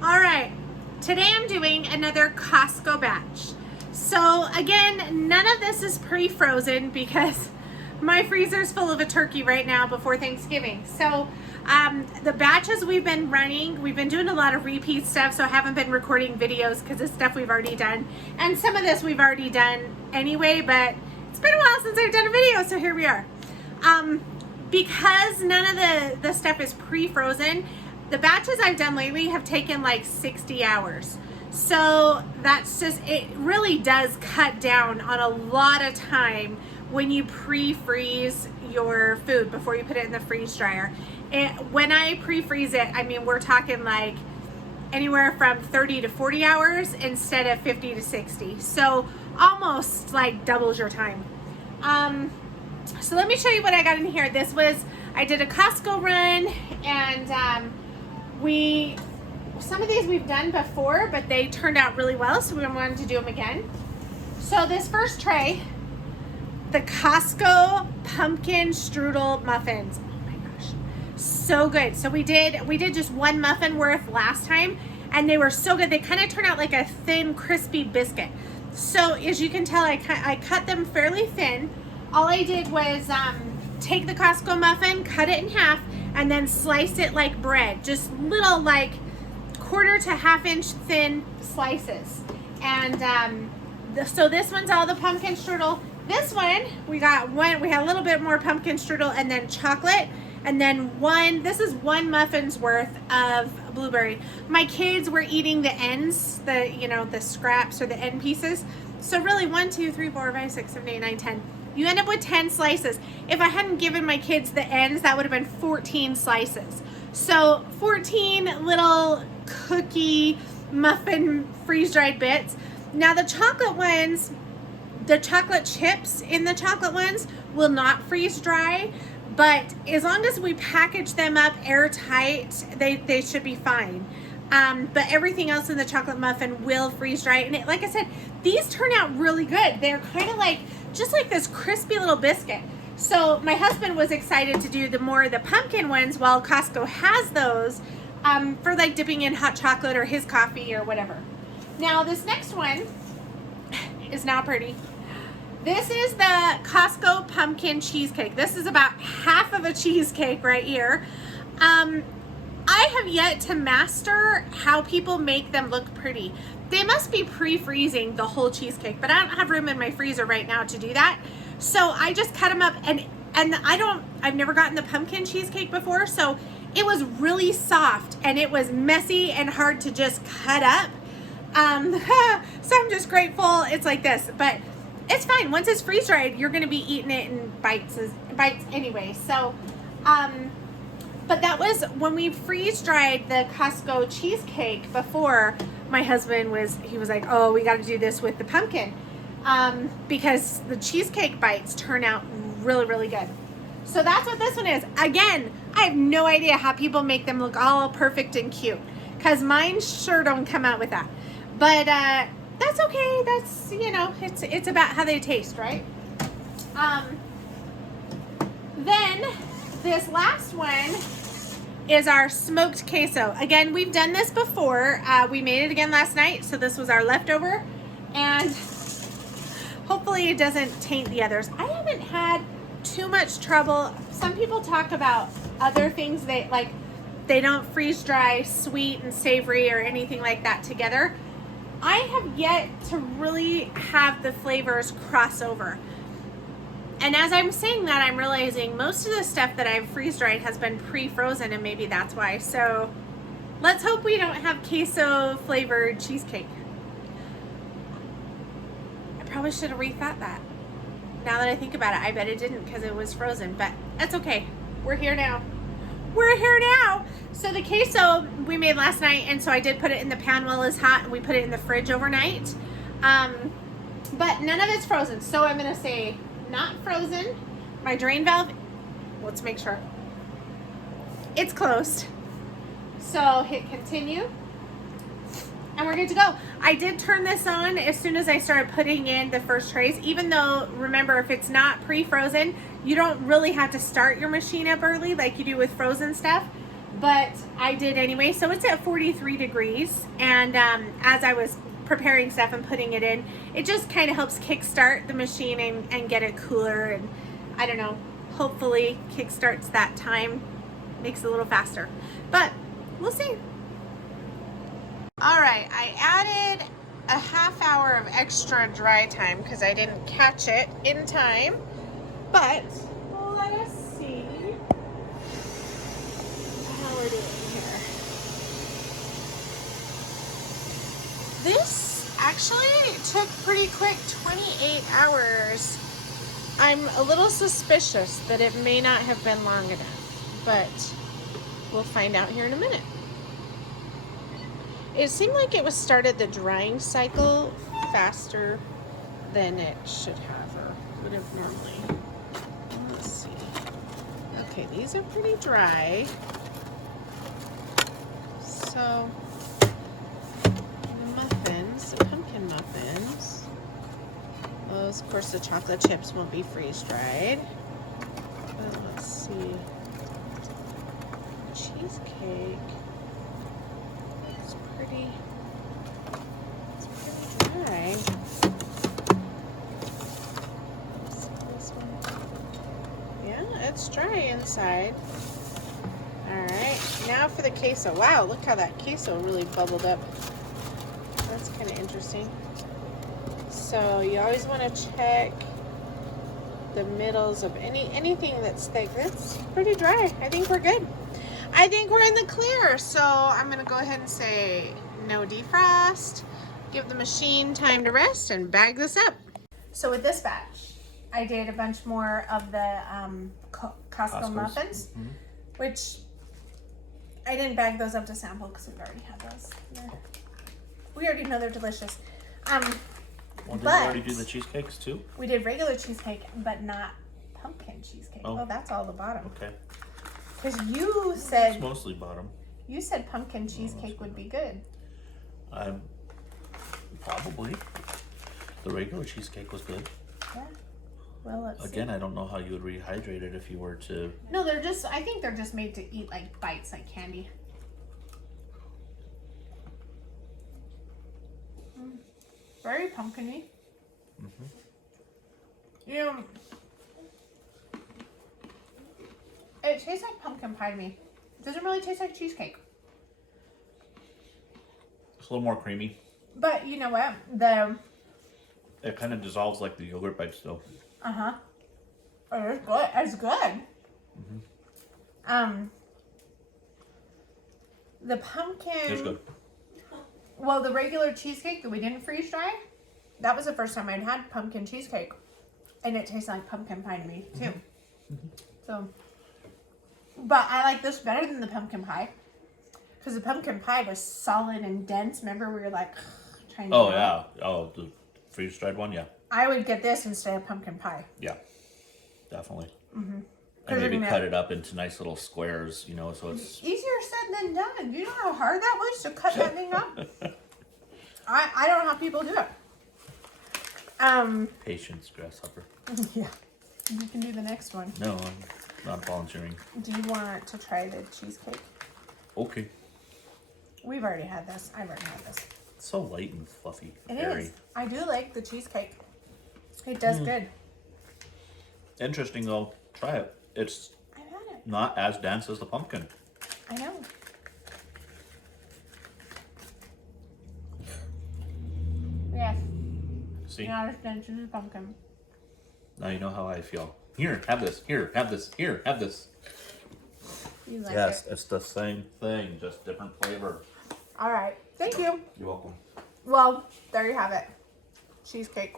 All right, today I'm doing another Costco batch. So again, none of this is pre-frozen because my freezer's full of a turkey right now before Thanksgiving. So the batches we've been running, we've been doing a lot of repeat stuff, so I haven't been recording videos because it's stuff we've already done. And some of this we've already done anyway, but it's been a while since I've done a video, so here we are. Because none of the stuff is pre-frozen, the batches I've done lately have taken like 60 hours. So that's just, it really does cut down on a lot of time when you pre-freeze your food before you put it in the freeze dryer. When I pre-freeze it, I mean, we're talking like anywhere from 30 to 40 hours instead of 50 to 60. So almost like doubles your time. So let me show you what I got in here. I did a Costco run, and some of these we've done before, but they turned out really well, so we wanted to do them again. So this first tray, the Costco Pumpkin Strudel Muffins. Oh my gosh, so good. So we did just one muffin worth last time, and they were so good. They kind of turned out like a thin, crispy biscuit. So as you can tell, I cut them fairly thin. All I did was take the Costco muffin, cut it in half, and then slice it like bread, just little like quarter to half-inch thin slices. And so this one's all the pumpkin strudel. This one, we had a little bit more pumpkin strudel and then chocolate, and then this is one muffin's worth of blueberry. My kids were eating the ends, the scraps or the end pieces. So really 1, 2, 3, 4, 5, 6, 7, 8, 9, 10. You end up with 10 slices. If I hadn't given my kids the ends, that would have been 14 slices. So 14 little cookie muffin freeze-dried bits. Now the chocolate ones, the chocolate chips in the chocolate ones will not freeze dry, but as long as we package them up airtight, they should be fine. But everything else in the chocolate muffin will freeze dry. And like I said, these turn out really good. They're kind of just like this crispy little biscuit. So my husband was excited to do the pumpkin ones while Costco has those for like dipping in hot chocolate or his coffee or whatever. Now this next one is not pretty. This is the Costco Pumpkin Cheesecake. This is about half of a cheesecake right here. I have yet to master how people make them look pretty. They must be pre-freezing the whole cheesecake, but I don't have room in my freezer right now to do that. So I just cut them up, and I've never gotten the pumpkin cheesecake before, so it was really soft and it was messy and hard to just cut up. So I'm just grateful it's like this, but it's fine. Once it's freeze dried, you're gonna be eating it in bites anyway. So, but that was when we freeze dried the Costco cheesecake before. My husband was like, oh, we got to do this with the pumpkin, because the cheesecake bites turn out really, really good. So that's what this one is. Again, I have no idea how people make them look all perfect and cute, because mine sure don't come out with that. But that's okay. That's, it's about how they taste, right? Then this last one is our smoked queso. Again, we've done this before. We made it again last night, so this was our leftover, and hopefully it doesn't taint the others. I haven't had too much trouble. Some people talk about other things they don't freeze dry sweet and savory or anything like that together. I have yet to really have the flavors cross over. And as I'm saying that, I'm realizing most of the stuff that I've freeze-dried has been pre-frozen, and maybe that's why. So let's hope we don't have queso-flavored cheesecake. I probably should have rethought that. Now that I think about it, I bet it didn't because it was frozen, but that's okay. We're here now. We're here now. So the queso we made last night, and so I did put it in the pan while it's hot, and we put it in the fridge overnight. But none of it's frozen, so I'm going to say not frozen. My drain valve, let's make sure it's closed. So hit continue, and we're good to go. I did turn this on as soon as I started putting in the first trays, even though, remember, if it's not pre-frozen, you don't really have to start your machine up early like you do with frozen stuff. but I did anyway. So it's at 43 degrees. And as I was preparing stuff and putting it in, it just kind of helps kickstart the machine and get it cooler. And I don't know, hopefully kickstarts that time, makes it a little faster. But we'll see. All right, I added a half hour of extra dry time because I didn't catch it in time. But let us see how we're doing here. This actually took pretty quick, 28 hours. I'm a little suspicious that it may not have been long enough, but we'll find out here in a minute. It seemed like it was started the drying cycle faster than it should have or would have normally. Let's see. Okay, these are pretty dry. So the muffins, the pumpkin muffins, those, of course, the chocolate chips won't be freeze dried. But let's see. Cheesecake. It's pretty dry. Let's see this one. Yeah, it's dry inside. Alright, now for the queso. Wow, look how that queso really bubbled up. That's kind of interesting. So you always want to check the middles of anything that's thick. That's pretty dry. I think we're good. I think we're in the clear. So I'm going to go ahead and say no defrost. Give the machine time to rest and bag this up. So with this batch, I did a bunch more of the Costco muffins, which I didn't bag those up to sample because we've already had those. We already know they're delicious. Well, did we already do the cheesecakes too? We did regular cheesecake, but not pumpkin cheesecake. Oh, that's all the bottom. Okay. Because you said... It's mostly bottom. You said pumpkin cheesecake would be good. Probably. The regular cheesecake was good. Yeah. Well, let's see. Again, I don't know how you would rehydrate it if you were to... No, they're just... I think they're just made to eat like bites, like candy. Very pumpkin-y. You know, it tastes like pumpkin pie to me. It doesn't really taste like cheesecake. It's a little more creamy. But you know what? It kind of dissolves like the yogurt bites though. Uh-huh. Oh, it's good. It's good. The pumpkin... It's good. Well, the regular cheesecake that we didn't freeze dry, that was the first time I'd had pumpkin cheesecake. And it tastes like pumpkin pie to me, too. So, but I like this better than the pumpkin pie. Because the pumpkin pie was solid and dense. Remember, we were like, trying to... Oh, yeah. Oh, the freeze-dried one? Yeah. I would get this instead of pumpkin pie. Yeah. Definitely. And maybe cut it up into nice little squares, you know, so it's... Easier said than done. You know how hard that was to cut that thing up? I don't know how people do it. Patience, grasshopper. Yeah. You can do the next one. No, I'm not volunteering. Do you want to try the cheesecake? Okay. We've already had this. I've already had this. It's so light and fluffy. It is. I do like the cheesecake. It does good. Interesting though. Try it. It's I've had it. not as dense as the pumpkin. I know. Yes. See? Not as dense as the pumpkin. Now you know how I feel. Here, have this. Here, have this. Here, have this. You like Yes, it. it's the same thing, just different flavor. All right. Thank you. You're welcome. Well, there you have it. Cheesecake.